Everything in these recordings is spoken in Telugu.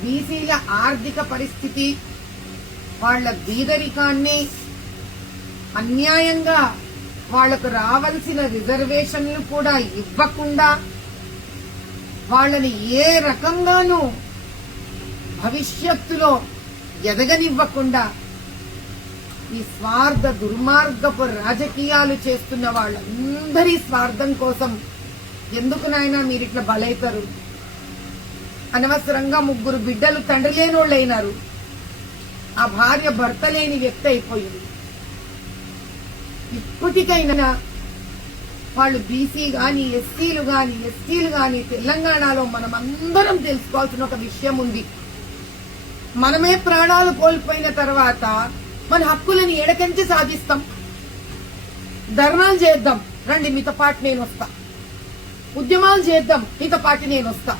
బీసీల ఆర్థిక పరిస్థితి, వాళ్ల బీదరికాన్ని, అన్యాయంగా వాళ్లకు రావాల్సిన రిజర్వేషన్లు కూడా ఇవ్వకుండా, వాళ్ళని ఏ రకంగానూ భవిష్యత్తులో ఎదగనివ్వకుండా ఈ స్వార్థ దుర్మార్గపు రాజకీయాలు చేస్తున్న వాళ్ళందరి స్వార్థం కోసం ఎందుకు నాయనా మీరిట్లా బలైతారు? అనవసరంగా 3 బిడ్డలు తండ్రి లేనోళ్ళైనారు. ఆ భార్య భర్త లేని వ్యక్తి అయిపోయింది. ఇప్పటికైనా వాళ్ళు బీసీ గాని, ఎస్సీలు గాని, ఎస్టీలు గాని తెలంగాణలో మనం అందరం తెలుసుకోవాల్సిన ఒక విషయం ఉంది. మనమే ప్రాణాలు కోల్పోయిన తర్వాత మన హక్కులను ఎడకెంచి సాధిస్తాం? ధర్నాలు చేద్దాం, రండి మీతో పాటు నేను వస్తా. ఉద్యమాలు చేద్దాం, మీతో పాటు నేను వస్తా.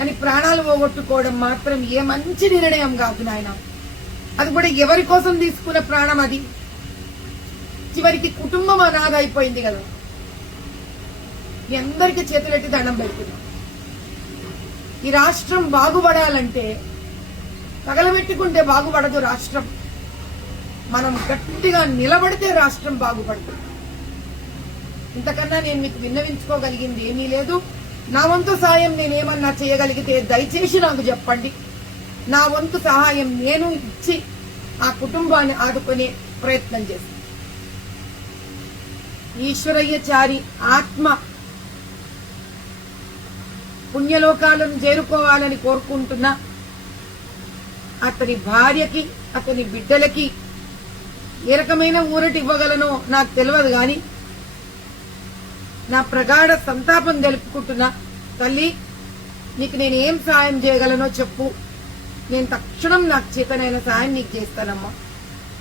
అని ప్రాణాలు పోగొట్టుకోవడం మాత్రం ఏ మంచి నిర్ణయం కాదు నాయన. అది కూడా ఎవరి కోసం తీసుకున్న ప్రాణం? అది చివరికి కుటుంబం అనాథ అయిపోయింది కదా. మీ అందరికీ చేతులెట్టి దండం పెడుతున్నాం. ఈ రాష్ట్రం బాగుపడాలంటే తగలబెట్టుకుంటే బాగుపడదు రాష్ట్రం. మనం గట్టిగా నిలబడితే రాష్ట్రం బాగుపడుతుంది. ఇంతకన్నా నేను మీకు విన్నవించుకోగలిగింది ఏమీ లేదు. నా వంతు సహాయం నేనేమన్నా చేయగలిగితే దయచేసి నాకు చెప్పండి. నా వంతు సహాయం నేను ఇచ్చి ఆ కుటుంబాన్ని ఆదుకునే ప్రయత్నం చేస్తాను. ఈశ్వరయ్యచారి ఆత్మ పుణ్యలోకాలను చేరుకోవాలని కోరుకుంటున్నా. అతని భార్యకి, అతని బిడ్డలకి ఏ రకమైన ఊరటి ఇవ్వగలనో నాకు తెలియదు గాని నా ప్రగాఢ సంతాపం తెలుపుకుంటున్నా. తల్లి, నీకు నేనేం సాయం చేయగలనో చెప్పు. నేను తక్షణం నాకు చేతనైన సాయం నీకు చేస్తానమ్మా.